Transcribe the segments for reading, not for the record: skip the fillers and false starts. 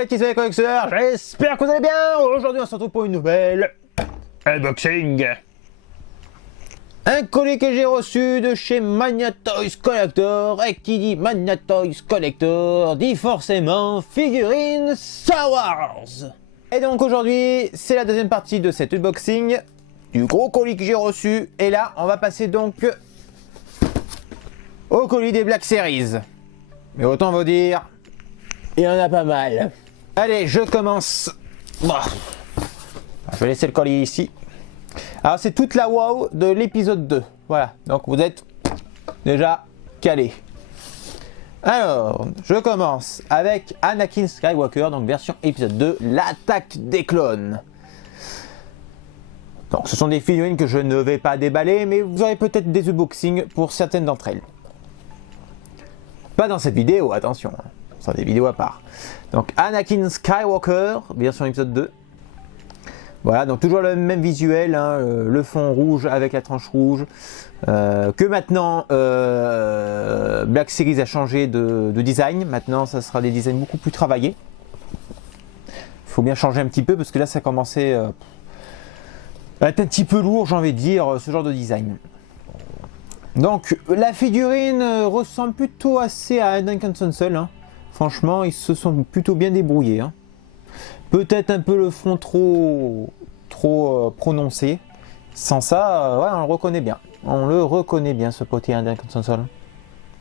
les petits collectionneurs, j'espère que vous allez bien. Aujourd'hui on se retrouve pour une nouvelle unboxing. Un colis que j'ai reçu de chez Mania Toys Collector, et qui dit Mania Toys Collector dit forcément figurines Star Wars. Et donc aujourd'hui c'est la deuxième partie de cet unboxing du gros colis que j'ai reçu. Et là on va passer donc au colis des Black Series. Mais autant vous dire, il y en a pas mal. Allez, je commence. Je vais laisser le colis ici. Alors c'est toute la wow de l'épisode 2. Voilà, donc vous êtes déjà calés. Alors, je commence avec Anakin Skywalker, donc version épisode 2, l'attaque des clones. Donc ce sont des figurines que je ne vais pas déballer, mais vous aurez peut-être des unboxings pour certaines d'entre elles. Pas dans cette vidéo, attention, ce sont des vidéos à part. Donc Anakin Skywalker, version épisode 2. Voilà, donc toujours le même visuel, hein, le fond rouge avec la tranche rouge. Que maintenant, Black Series a changé de design. Maintenant, ça sera des designs beaucoup plus travaillés. Il faut bien changer un petit peu parce que là, ça commençait à être un petit peu lourd, j'ai envie de dire, ce genre de design. Donc, la figurine ressemble plutôt assez à Anakin seul. Hein. Franchement, ils se sont plutôt bien débrouillés. Hein. Peut-être un peu le front trop prononcé. Sans ça, ouais, on le reconnaît bien. On le reconnaît bien, ce petit Anakin seul.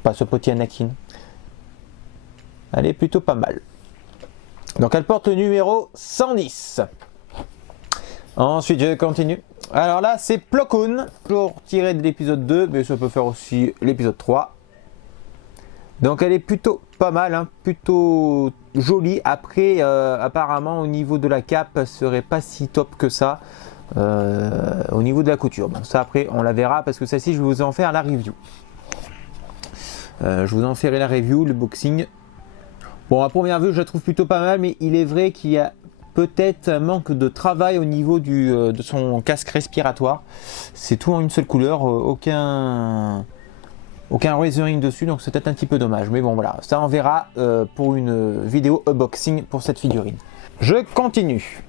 Pas ce petit Anakin. Elle est plutôt pas mal. Donc, elle porte le numéro 110. Ensuite, je continue. Alors là, c'est Plo Koon, toujours tiré de l'épisode 2, mais ça peut faire aussi l'épisode 3. Donc elle est plutôt pas mal, hein, plutôt jolie. Après, apparemment, au niveau de la cape, elle serait pas si top que ça. Au niveau de la couture. Bon, ça après, on la verra, parce que celle-ci, je vais vous en faire la review. Je vous en ferai la review, le boxing. Bon, à première vue, je la trouve plutôt pas mal, mais il est vrai qu'il y a peut-être un manque de travail au niveau de son casque respiratoire. C'est tout en une seule couleur, aucun weathering dessus, donc c'est peut-être un petit peu dommage. Mais bon voilà, ça on verra pour une vidéo unboxing pour cette figurine. Je continue.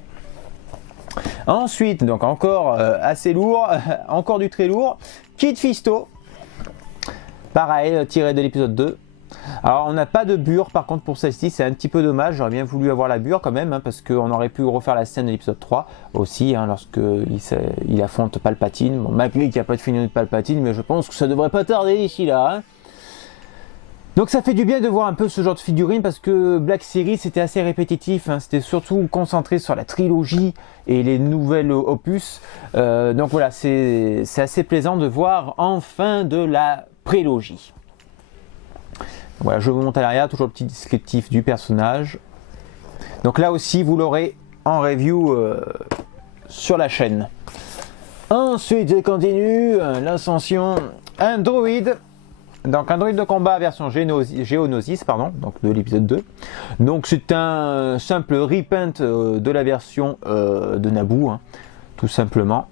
Ensuite, donc encore assez lourd, encore du très lourd. Kit Fisto, pareil, tiré de l'épisode 2. Alors on n'a pas de bure par contre pour celle-ci, c'est un petit peu dommage, j'aurais bien voulu avoir la bure quand même, hein, parce qu'on aurait pu refaire la scène de l'épisode 3 aussi, hein, lorsque il affronte Palpatine. Bon, malgré qu'il n'y a pas de figurine de Palpatine, mais je pense que ça devrait pas tarder d'ici là. Hein. Donc ça fait du bien de voir un peu ce genre de figurine, parce que Black Series c'était assez répétitif, hein, c'était surtout concentré sur la trilogie et les nouvelles opus. Donc voilà, c'est assez plaisant de voir enfin de la prélogie. Voilà, je vous montre à l'arrière, toujours le petit descriptif du personnage. Donc là aussi, vous l'aurez en review sur la chaîne. Ensuite, je continue, l'ascension, un droïde. Donc un droïde de combat version Geonosis, pardon, donc de l'épisode 2. Donc c'est un simple repaint de la version de Naboo, hein, tout simplement.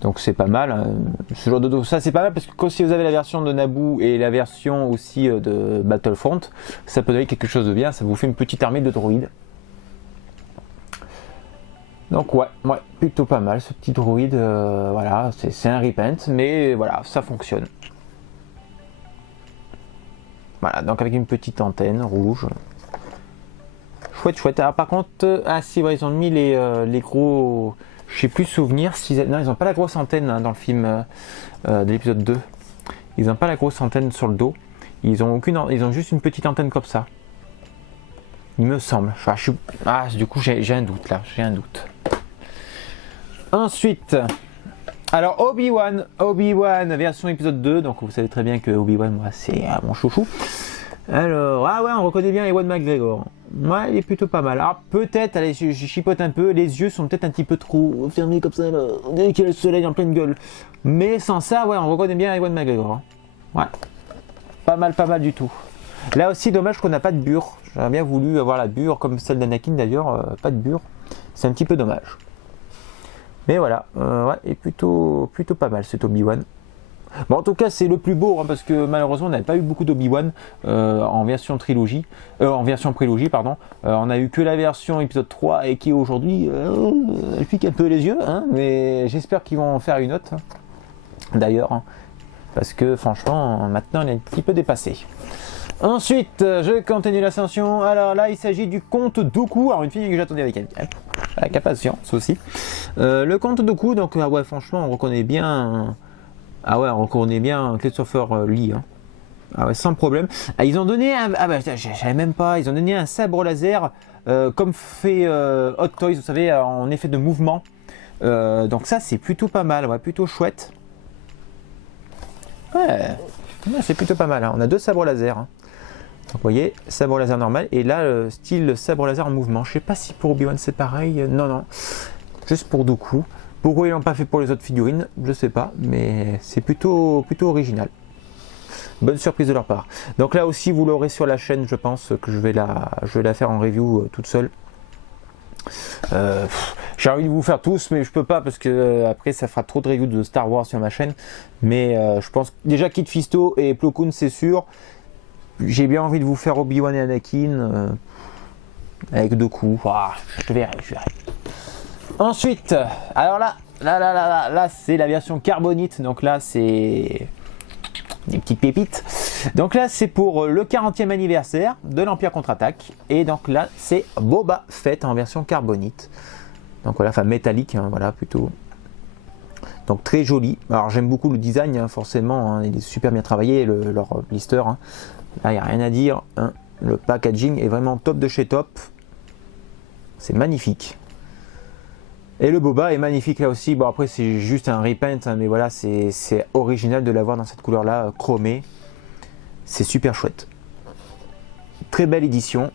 Donc c'est pas mal, hein. Ce genre de ça c'est pas mal, parce que si vous avez la version de Naboo et la version aussi de Battlefront, ça peut donner quelque chose de bien, ça vous fait une petite armée de droïdes. Donc ouais, plutôt pas mal ce petit droïde, voilà, c'est un repaint, mais voilà, ça fonctionne. Voilà, donc avec une petite antenne rouge. Chouette. Alors par contre, ah si, ouais, ils ont mis les gros... Je sais plus souvenir s'ils... Non, ils n'ont pas la grosse antenne, hein, dans le film de l'épisode 2. Ils n'ont pas la grosse antenne sur le dos. Ils ont juste une petite antenne comme ça. Il me semble. Du coup, j'ai un doute là. J'ai un doute. Ensuite, alors Obi-Wan version épisode 2. Donc vous savez très bien que Obi-Wan, moi, c'est mon chouchou. Alors, ah ouais, on reconnaît bien Ewan McGregor. Ouais, il est plutôt pas mal. Alors peut-être, allez, je chipote un peu, les yeux sont peut-être un petit peu trop fermés comme ça, là. On dirait qu'il y a le soleil en pleine gueule. Mais sans ça, ouais, on reconnaît bien Ewan McGregor. Ouais, pas mal du tout. Là aussi, dommage qu'on n'a pas de bure. J'aurais bien voulu avoir la bure, comme celle d'Anakin d'ailleurs, pas de bure. C'est un petit peu dommage. Mais voilà, ouais, et plutôt pas mal cet Obi-Wan. Bon, en tout cas, c'est le plus beau hein, parce que malheureusement, on n'avait pas eu beaucoup d'Obi-Wan en version trilogie, en version prélogie, pardon. On a eu que la version épisode 3 et qui aujourd'hui, elle pique un peu les yeux, hein, mais j'espère qu'ils vont en faire une autre. Hein, d'ailleurs, hein, parce que franchement, maintenant, elle est un petit peu dépassée. Ensuite, je continue l'ascension. Alors là, il s'agit du comte Dooku. Alors, une fille que j'attendais avec impatience aussi. Le comte Dooku, donc, ah ouais, franchement, on reconnaît bien. Ah ouais, on reconnaît bien Christopher Lee. Hein. Ah ouais, sans problème. Ah, ils ont donné un. Ah bah, je savais même pas. Ils ont donné un sabre laser, comme fait Hot Toys, vous savez, en effet de mouvement. Donc, ça, c'est plutôt pas mal. Ouais, plutôt chouette. Ouais, c'est plutôt pas mal. Hein. On a deux sabres laser. Hein. Donc, vous voyez, sabre laser normal et là style sabre laser en mouvement. Je sais pas si pour Obi-Wan c'est pareil. Non, juste pour Dooku. Pourquoi ils l'ont pas fait pour les autres figurines, je sais pas, mais c'est plutôt original. Bonne surprise de leur part. Donc là aussi vous l'aurez sur la chaîne, je pense que je vais la faire en review toute seule. J'ai envie de vous faire tous, mais je peux pas parce que après ça fera trop de reviews de Star Wars sur ma chaîne. Mais je pense déjà Kit Fisto et Plo Koon c'est sûr. J'ai bien envie de vous faire Obi-Wan et Anakin avec Dooku. Je verrai. Ensuite, alors là c'est la version carbonite. Donc là c'est des petites pépites. Donc là c'est pour le 40e anniversaire de l'Empire contre-attaque. Et donc là c'est Boba Fett en version carbonite. Donc voilà, enfin métallique, hein, voilà plutôt. Donc très joli. Alors j'aime beaucoup le design, hein, forcément, hein, il est super bien travaillé, leur blister. Hein. Là, il n'y a rien à dire. Hein. Le packaging est vraiment top de chez top. C'est magnifique. Et le boba est magnifique là aussi. Bon, après, c'est juste un repaint, hein, mais voilà, c'est original de l'avoir dans cette couleur-là, chromée. C'est super chouette. Très belle édition.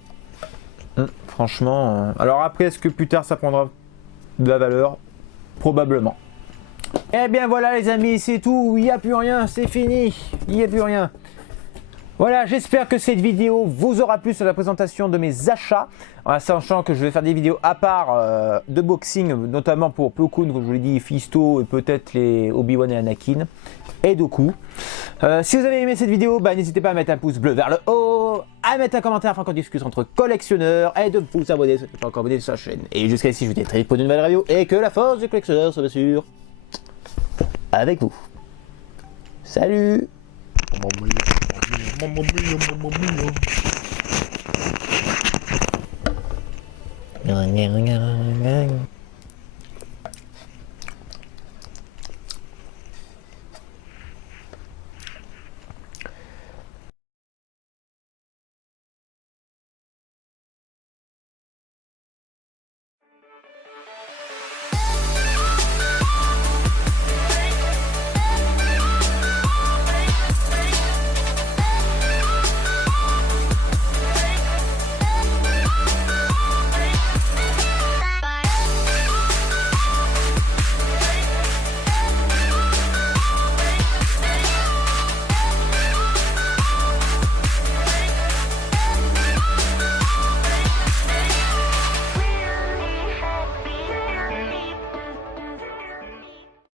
Franchement. Alors après, est-ce que plus tard ça prendra de la valeur? Probablement. Eh bien voilà les amis, c'est tout. Il n'y a plus rien, c'est fini. Il n'y a plus rien. Voilà, j'espère que cette vidéo vous aura plu sur la présentation de mes achats, en sachant que je vais faire des vidéos à part de boxing, notamment pour Plo Koon, comme je vous l'ai dit, Fisto et peut-être les Obi-Wan et Anakin et Dooku. Si vous avez aimé cette vidéo, n'hésitez pas à mettre un pouce bleu vers le haut, à mettre un commentaire afin qu'on discute entre collectionneurs et de vous abonner si vous n'êtes pas encore abonné sur la chaîne. Et jusqu'à ici, je vous dis très vite pour une nouvelle review et que la force du collectionneur soit bien sûr avec vous. Salut! Mamma mia.